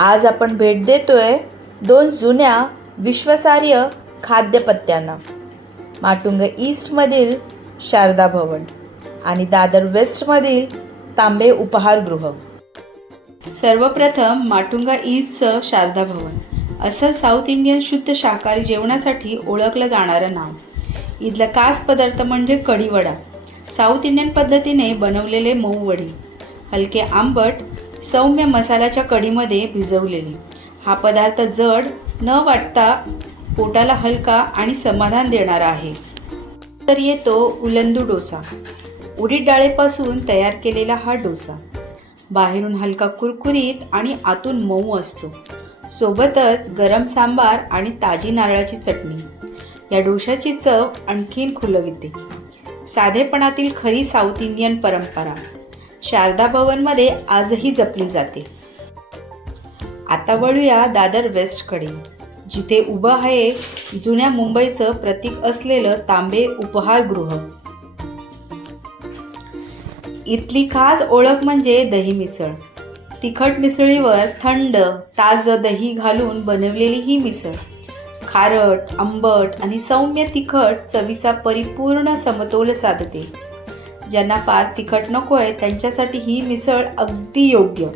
आज आपण भेट देतोय दोन जुन्या विश्वासार्ह खाद्यपत्त्यांना, माटुंगा ईस्टमधील शारदा भवन आणि दादर वेस्टमधील तांबे उपहारगृह. सर्वप्रथम माटुंगा ईस्टचं शारदा भवन, असं साऊथ इंडियन शुद्ध शाकाहारी जेवणासाठी ओळखलं जाणारं नाव. इथला खास पदार्थ म्हणजे कढीवडा. साऊथ इंडियन पद्धतीने बनवलेले मऊ वडी, हलके आंबट सौम्य मसाल्याच्या कढीमध्ये भिजवलेली. हा पदार्थ जड न वाटता पोटाला हलका आणि समाधान देणारा आहे. तर येतो उलंदू डोसा. उडीद डाळीपासून तयार केलेला हा डोसा बाहेरून हलका कुरकुरीत आणि आतून मऊ असतो. सोबतच गरम सांबार आणि ताजी नारळाची चटणी या डोशाची चव आणखीन खुलविते. साधेपणातील खरी साऊथ इंडियन परंपरा शारदा भवनमध्ये आजही जपली जाते. आता वळूया दादर वेस्टकडे, जिथे उभं आहे जुन्या मुंबईचं प्रतीक असलेलं तांबे उपहारगृह. इथली खास ओळख म्हणजे दही मिसळ. तिखट मिसळीवर थंड ताजं दही घालून बनवलेली ही मिसळ खारट, आंबट आणि सौम्य तिखट चवीचा परिपूर्ण समतोल साधते. ज्यांना फार तिखट नकोय त्यांच्यासाठी ही मिसळ अगदी योग्य.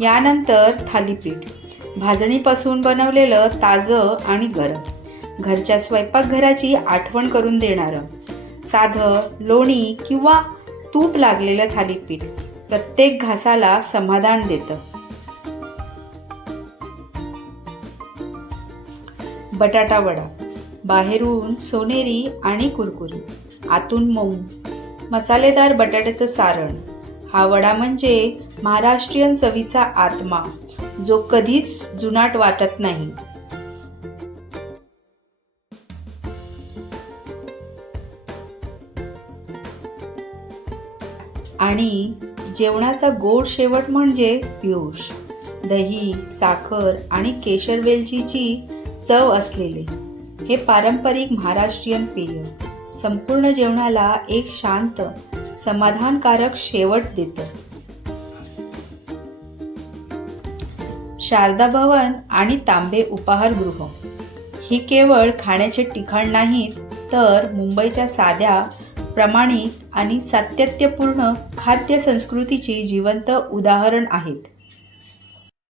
यानंतर थालीपीठ, भाजणीपासून बनवलेलं ताजं आणि गरम, घरच्या स्वयंपाकघराची आठवण करून देणारं. साधं लोणी किंवा तूप लागलेलं थालीपीठ प्रत्येक घासाला समाधान देतं. बटाटा वडा, बाहेरून सोनेरी आणि कुरकुरीत, आतून मऊ मसालेदार बटाट्याचं सारण. हा वडा म्हणजे महाराष्ट्रीयन चवीचा आत्मा, जो कधीच जुनाट वाटत नाही. आणि जेवणाचा गोड शेवट म्हणजे पीयूष, दही, साखर आणि केशर वेलचीची चव असलेले हे पारंपरिक महाराष्ट्रीयन पेय संपूर्ण जेवणाला एक शांत, समाधानकारक शेवट देतं. शारदा भवन आणि तांबे उपहारगृह ही केवळ खाण्याचे ठिकाण नाहीत, तर मुंबईच्या साध्या, प्रामाणिक आणि सातत्यपूर्ण खाद्य संस्कृतीची जिवंत उदाहरण आहेत.